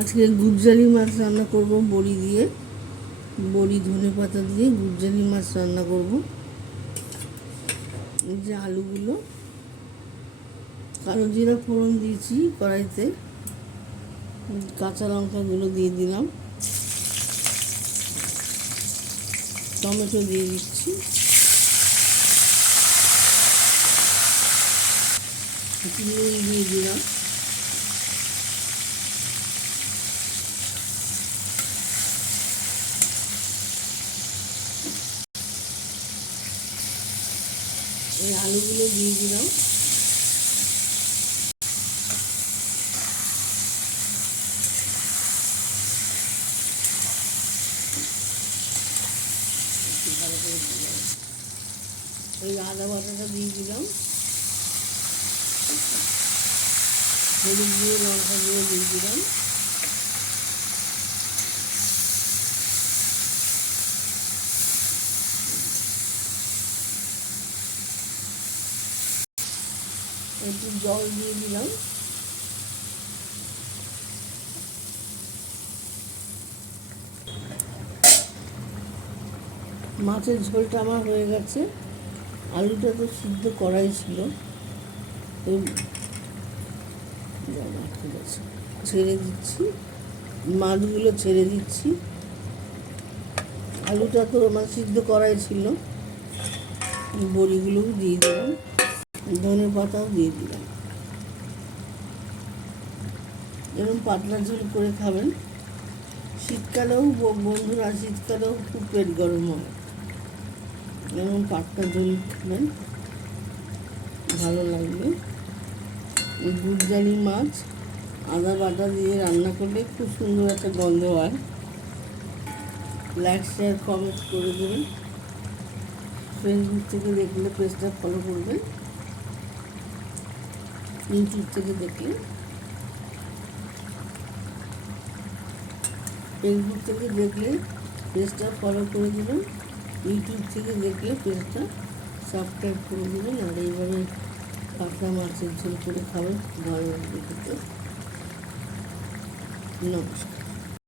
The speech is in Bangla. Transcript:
আজকে গুজ্জালি মাছ রান্না করব বড়ি দিয়ে, বড়ি ধনে পাতা দিয়ে গুজ্জালি মাছ রান্না করব। এই যে আলুগুলো কালো জিরা ফোড়ন দিয়েছি কড়াইতে, কাঁচা লঙ্কাগুলো দিয়ে দিলাম, টমেটো দিয়ে দিচ্ছি, নুন দিয়ে দিলাম, এই আলুগুলো দিয়ে দিলাম, ভালো করে দিলাম, এই আদা বাটাটা দিয়ে দিলাম, হলুদ দিয়ে লঙ্কা দিয়ে দিলাম, একটু জল দিয়ে দিলাম, মাছের ঝোলটা আমার হয়ে গেছে। আলুটা তো সিদ্ধ করাই ছিল, ছেড়ে দিচ্ছি, মাছগুলো ছেড়ে দিচ্ছি। আলুটা তো আমার সিদ্ধ করাই ছিল, বড়িগুলোও দিয়ে দিলাম, ধনে পাতাও দিয়ে দিলাম। এরকম পাতলা ঝোল করে খাবেন, শীতকালেও বন্ধুরা, শীতকালেও খুব পেট গরম হয়, এরকম পাতলা ঝোল খাবেন, ভালো লাগবে। গুজ্জালি মাছ আদা বাটা দিয়ে রান্না করলে খুব সুন্দর একটা গন্ধ হয়। লাইক শেয়ার কমেন্ট করে দেবেন। ফেসবুক থেকে দেখলে পেজটা ফলো করবেন, ইউটিউব থেকে দেখলে ফেসবুক থেকে দেখলে পেজটা ফলো করে দেবেন, ইউটিউব থেকে দেখলে পেজটা সাবস্ক্রাইব করে দেবেন। আর এইভাবে পাতলা মাছের ঝোল করে খাবেন, ভালো লাগবে খেতে। নমস্কার।